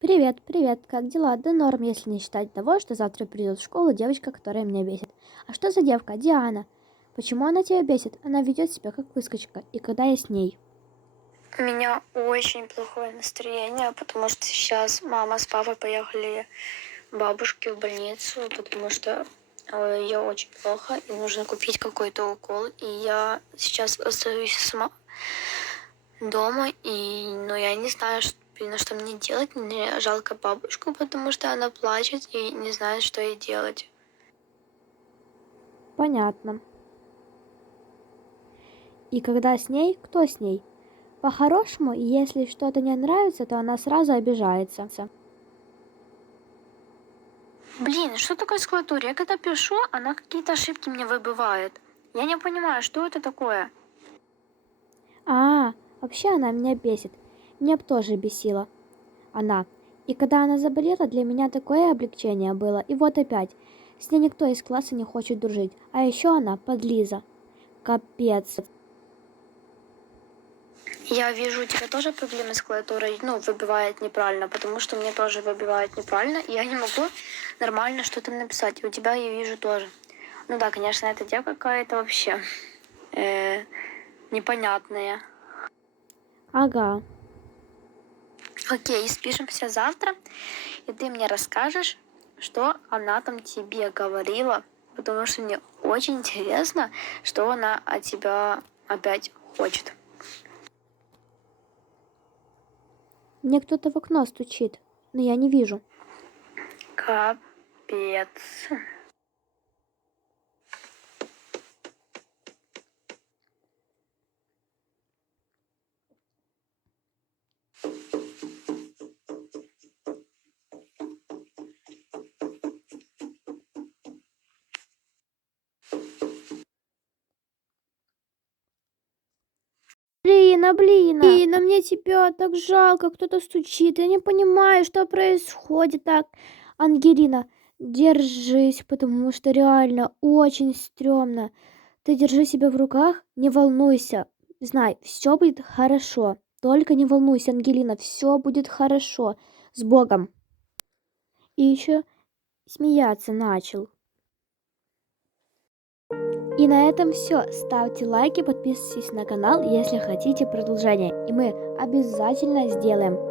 Привет, привет, как дела? Да норм, если не считать того, что завтра придет в школу девочка, которая меня бесит. А что за девка? Диана. Почему она тебя бесит? Она ведет себя как выскочка. И когда я с ней? У меня очень плохое настроение, потому что сейчас мама с папой поехали к бабушке в больницу, потому что ей очень плохо, и нужно купить какой-то укол. И я сейчас остаюсь сама дома, но я не знаю, блин, что мне делать. Мне жалко бабушку, потому что она плачет и не знает, что ей делать. Понятно. И когда с ней? Кто с ней? По-хорошему, если что-то не нравится, то она сразу обижается. Блин, что такое с клавиатурой? Я когда пишу, она какие-то ошибки мне выбивает. Я не понимаю, что это такое. Вообще она меня бесит. Меня б тоже бесила. Она. И когда она заболела, для меня такое облегчение было. И вот опять. С ней никто из класса не хочет дружить. А еще она подлиза. Капец. Я вижу, у тебя тоже проблемы с клавиатурой, выбивает неправильно, потому что мне тоже выбивает неправильно, и я не могу нормально что-то написать. И у тебя, я вижу, тоже. Ну да, конечно, это девка какая-то вообще э, непонятная. Ага. Окей, спишемся завтра, и ты мне расскажешь, что она там тебе говорила, потому что мне очень интересно, что она от тебя опять хочет. Мне кто-то в окно стучит, но я не вижу. Капец. Блин, а мне тебя так жалко, кто-то стучит. Я не понимаю, что происходит так. Ангелина, держись, потому что реально очень стрёмно. Ты держи себя в руках, не волнуйся. Знай, все будет хорошо. Только не волнуйся, Ангелина, все будет хорошо. С Богом. И еще смеяться начал. И на этом все. Ставьте лайки, подписывайтесь на канал, если хотите продолжения. И мы обязательно сделаем.